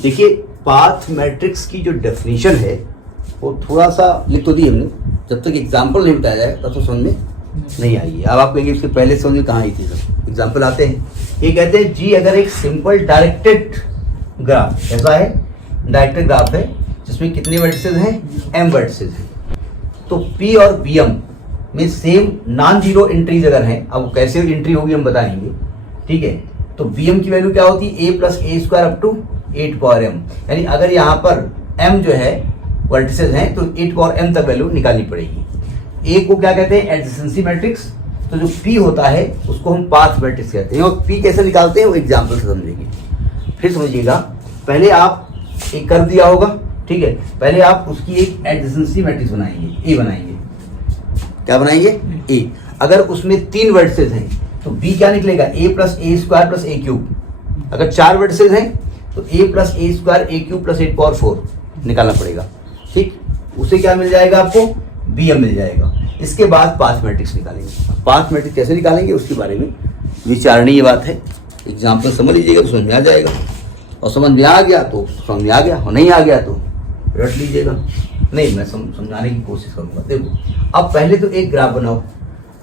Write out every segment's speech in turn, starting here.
देखिए path matrix की जो डेफिनेशन है वो थोड़ा सा लिख तो दी हमने, जब तक एग्जाम्पल नहीं बताया जाए तब तो समझ में नहीं आएगी। अब आप कहेंगे इसके पहले समझ में कहाँ आई थी, सब एग्जाम्पल आते हैं। ये कहते हैं जी अगर एक सिंपल डायरेक्टेड ग्राफ ऐसा है, डायरेक्टेड ग्राफ है जिसमें कितने वर्टिसेस हैं, m वर्टिसेस हैं, तो P और Bm में सेम नॉन जीरो एंट्रीज अगर हैं, अब कैसे एंट्री होगी हम बताएंगे, ठीक है। तो Bm की वैल्यू क्या होती है, a plus a square up to 8 power m, यानी अगर यहाँ पर m जो है वर्टिसेस हैं तो 8 पावर m तक वैल्यू निकालनी पड़ेगी। A को क्या कहते हैं, एडजेसेंसी मैट्रिक्स, तो जो P होता है उसको हम पाथ मैट्रिक्स कहते हैं। और P कैसे निकालते हैं वो एग्जाम्पल से समझेंगे। फिर समझिएगा, पहले आप एक कर दिया होगा, ठीक है, पहले आप उसकी एक एडजेसेंसी मैट्रिक्स बनाएंगे, A बनाएंगे, क्या बनाएंगे, A। अगर उसमें 3 वर्टिसेस हैं तो B क्या निकलेगा, a plus a square plus A cube. अगर 4 वर्टिसेस हैं तो a plus a square A cube plus 8 power 4 निकालना पड़ेगा, ठीक। उसे क्या मिल जाएगा आपको, Bm मिल जाएगा। इसके बाद पाथ मैट्रिक्स निकालेंगे। पाथ मैट्रिक्स कैसे निकालेंगे उसके बारे में विचारणीय बात है, एग्जाम्पल समझ लीजिएगा तो समझ में आ जाएगा, और समझ में आ गया तो समझ में आ गया, और नहीं आ गया तो रट लीजिएगा। नहीं, मैं समझाने की कोशिश करूंगा। देखो अब पहले तो एक ग्राफ बनाओ,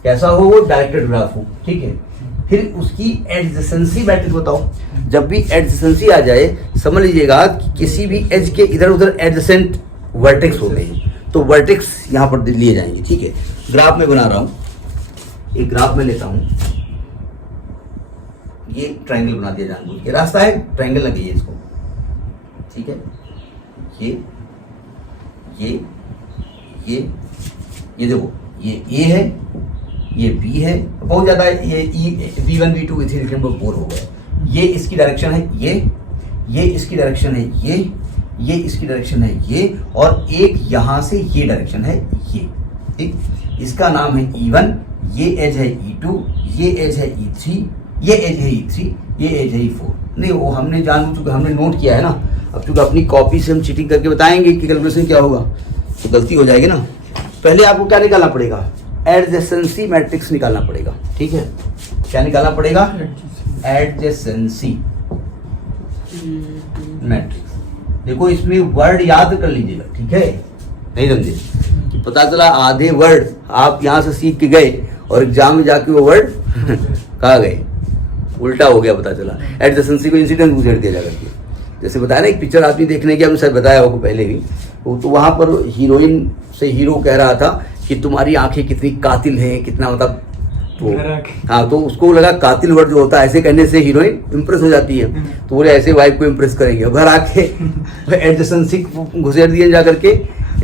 कैसा हो वो, डायरेक्टेड ग्राफ हो, ठीक है। फिर उसकी एडजेसेंसी मैट्रिक्स बताओ। जब भी एडजेसेंसी आ जाए समझ लीजिएगा कि किसी भी एज के इधर उधर एडजेसेंट वर्टेक्स होते हैं तो वर्टेक्स यहाँ पर लिए जाएंगे, ठीक है। ग्राफ में बना रहा हूँ, एक ग्राफ में लेता हूँ, ये ट्रायंगल बना दिया जानबूझ के, रास्ता है ट्रायंगल लगी है इसको, ठीक है। ये देखो, ये A है, ये B है, बहुत ज्यादा ये V1 V2 V3 लिखने में बोर हो गया। ये इसकी डायरेक्शन है, ये इसकी डायरेक्शन है, ये इसकी डायरेक्शन है, ये, और एक यहां से ये डायरेक्शन है, ये, ठीक। इसका नाम है E1, ये एज है E2, ये एज है E3, ये एज है E3, ये एज है E4। नहीं, वो हमने जानबूझ के हमने नोट किया है ना, अब चूंकि अपनी कॉपी से हम चीटिंग करके बताएंगे कि कैलकुलेशन क्या होगा तो गलती हो जाएगी ना। पहले आपको क्या निकालना पड़ेगा, एडजेसेंसी मैट्रिक्स निकालना पड़ेगा, ठीक है। क्या निकालना पड़ेगा, एडजेसेंसी मैट्रिक्स। देखो इसमें वर्ड याद कर लीजिएगा, ठीक है, नहीं समझे, पता चला आधे वर्ड आप यहाँ से सीख के गए और एग्जाम में जाके वो वर्ड कहाँ गए, उल्टा हो गया, पता चला। एडजेसेंसी को इंसिडेंट पूछ दिया जाकर के, जैसे बताया ना एक पिक्चर आदमी देखने के, हमने सर बताया आपको पहले भी, तो वहां पर हीरोइन से हीरो कह रहा था कि तुम्हारी आंखें कितनी कातिल हैं, कितना मतलब, तो हाँ, तो उसको लगा कातिल वर्ड जो होता है ऐसे कहने से हीरोइन इंप्रेस हो जाती है, तो बोले ऐसे वाइफ को इंप्रेस करेंगे। घर आके एडजेसेंसी घुसेड़ दिए जा करके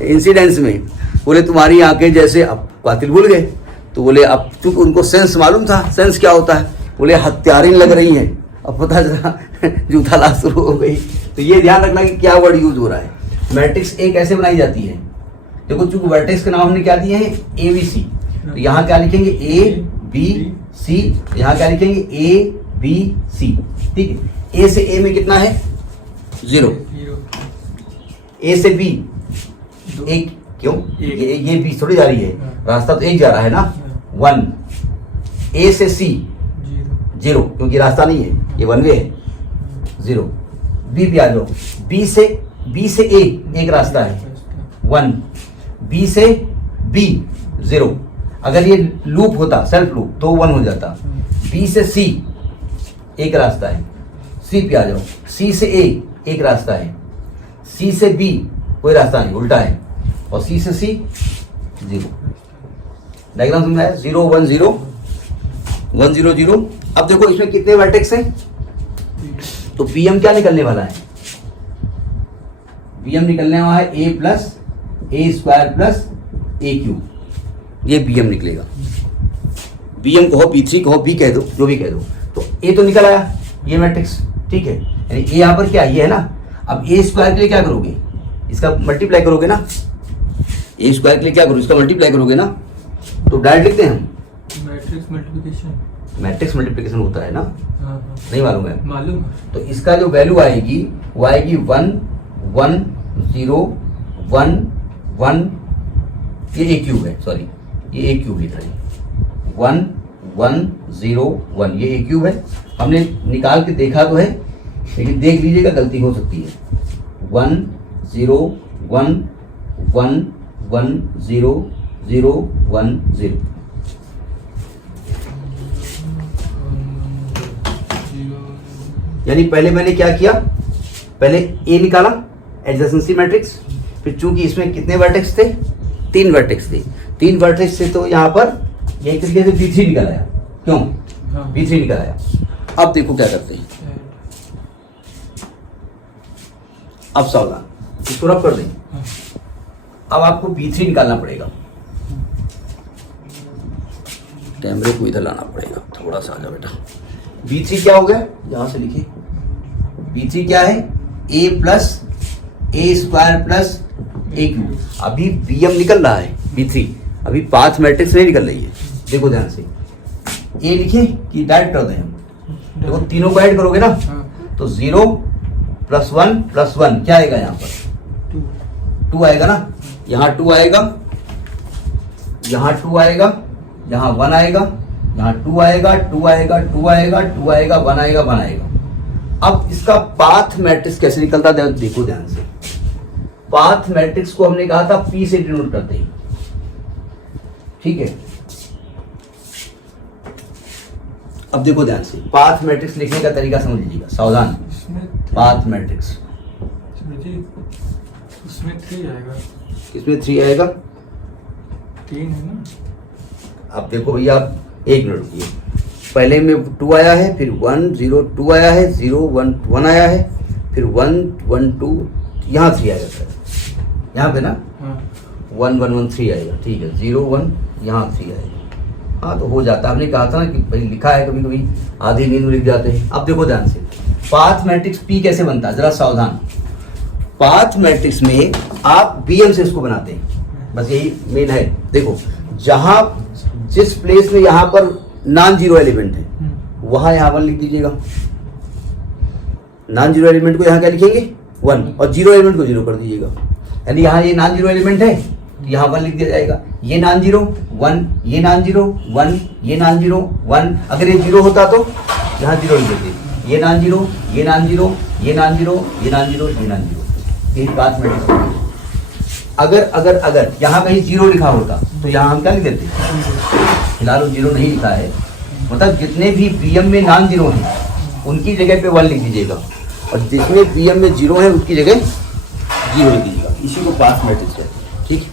इंसिडेंट्स में, बोले तुम्हारी आंखें जैसे, अब कातिल भूल गए, तो बोले अब चूंकि उनको सेंस मालूम था, सेंस क्या होता है, बोले हत्यारिन लग रही हैं। अब पता चला जूता ला शुरू हो गई। तो ये ध्यान रखना कि क्या वर्ड यूज हो रहा है। मैट्रिक्स ए कैसे बनाई जाती है, देखो चूंकि वर्टेक्स का नाम हमने क्या दिए हैं, ए बी सी, तो यहाँ क्या लिखेंगे ए बी सी, यहाँ क्या लिखेंगे ए बी सी, ठीक है। ए से ए में कितना है, 0, ए से बी 1, क्यों, ये बी थोड़ी जा रही है, रास्ता तो 1 जा रहा है ना, 1। ए से सी 0, क्योंकि रास्ता नहीं है, ये 1 वे है, 0। बी भी आ जाओ, बी से ए एक रास्ता है, 1। बी से बी 0, अगर ये लूप होता सेल्फ लूप तो 1 हो जाता। बी से सी एक रास्ता है, सी पे आ जाओ, सी से ए एक रास्ता है, सी से बी कोई रास्ता नहीं, उल्टा है, और सी से सी 0। डायग्राम समझ में आया, 0 1 0 1 0 0। अब देखो इसमें कितने वर्टेक्स हैं, तो Bm क्या निकलने वाला है, Bm निकलने वाला है a plus a square plus A cube, ये Bm निकलेगा। Bm कहो, B3 कहो, B कह दो, जो भी कह दो, तो A तो निकल आया, ये मैट्रिक्स, ठीक है, यानी A यहाँ पर क्या, ये है ना। अब ए स्क्वायर के लिए क्या करोगे, इसका मल्टीप्लाई करोगे ना, ए स्क्वायर के लिए क्या करोगे, इसका मल्टीप्लाई करोगे ना, तो डायरेक्ट लिखते हैं हम मैट्रिक्स मल्टीप्लिकेशन, मैट्रिक्स मल्टीप्लिकेशन होता है ना, नहीं मालूम है, मालूम। तो इसका जो वैल्यू आएगी वो आएगी 1 1 0 1 1, ये ए क्यूब है, सॉरी ये ए क्यूब लिखा है, 1 1 0 1, ये ए क्यूब है। हमने निकाल के देखा तो है लेकिन देख लीजिएगा गलती हो सकती है। 1 0 1 1 1 0 0 1 0। यानी पहले मैंने क्या किया, पहले ए निकाला एडजेसेंसी मैट्रिक्स, फिर चूंकि इसमें कितने वर्टेक्स थे, 3 वर्टेक्स थे, 3 वर्टेक्स से तो यहाँ पर एक तरीके से B3 निकल आया। क्यों? B3 निकल आया। अब देखो क्या करते हैं, अब सावधान, इसको रब कर दें। अब आपको B3 निकालना पड़ेगा, कैमरे को इधर लाना पड़ेगा, थोड़ा सा आजा बेटा। B3 क्या हो गया, यहां से लिखिए। B3 क्या है, a plus a square plus A cube. अभी BM निकल रहा है, B3 अभी पाथ मैट्रिक्स नहीं निकल रही है। देखो ध्यान से, ए लिखे कि डायरेक्ट कर दें हम। देखो तीनों को ऐड करोगे ना, तो 0 + 1 + 1 क्या आएगा, यहाँ पर 2 आएगा ना, यहाँ 2 आएगा, यहाँ 2 आएगा, यहाँ 1 आएगा, यहाँ 2 आएगा, 2 आएगा, 2 आएगा, 2 आएगा, 1 आएगा, 1 आएगा। अब इसका पाथ मैट्रिक्स कैसे निकलता है, देखो ध्यान से। पाथ मैट्रिक्स को हमने कहा था P से डिनोट करते हैं, ठीक है। अब देखो ध्यान से, पाथ मैट्रिक्स लिखने का तरीका समझ लीजिएगा, सावधान। पाथ मैट्रिक्स उसमें 3 आएगा, किसमें 3 आएगा, 3 है ना। अब देखो भैया, एक मिनट रुकिए, पहले में 2 आया है, फिर 1 0 2 आया है, 0 1 1 आया है, फिर 1 1 2, यहाँ 3 आएगा सर, यहाँ पे ना 1 1 1 3 आएगा, ठीक है। 0 1 यहाँ 3 आएगा, हाँ तो हो जाता है। हमने कहा था ना कि भाई लिखा है, कभी कभी आधी नींद में लिख जाते हैं। अब देखो ध्यान से, पाथ मैट्रिक्स P कैसे बनता है, जरा सावधान। पाथ मैट्रिक्स में आप BM से इसको बनाते हैं, बस यही मेन है। देखो जहां जिस प्लेस में यहाँ पर नॉन जीरो एलिमेंट है, वहां यहाँ 1 लिख दीजिएगा। नॉन जीरो एलिमेंट को यहाँ क्या लिखेंगे, 1, और जीरो एलिमेंट को 0 कर दीजिएगा। यानी यहाँ ये नॉन जीरो एलिमेंट है, यहाँ 1 लिख दिया जाएगा। ये नॉन जीरो 1, ये नॉन जीरो 1, ये नॉन जीरो 1। अगर ये 0 होता तो यहाँ 0 लिख देते। ये नॉन जीरो, ये नॉन जीरो, ये नॉन जीरो, ये नॉन जीरो, ये नॉन जीरो। ये पाथ मैट्रिक्स। अगर यहाँ कहीं 0 लिखा होता तो यहाँ हम क्या लिख देते, फिलहाल 0 नहीं लिखा है, मतलब जितने भी BM में नॉन जीरो हैं उनकी जगह पे 1 लिख दीजिएगा, और जिसमें BM में 0 है उसकी जगह 0 लिख दीजिएगा। इसी को पाथ मैट्रिक्स कहते हैं, ठीक है।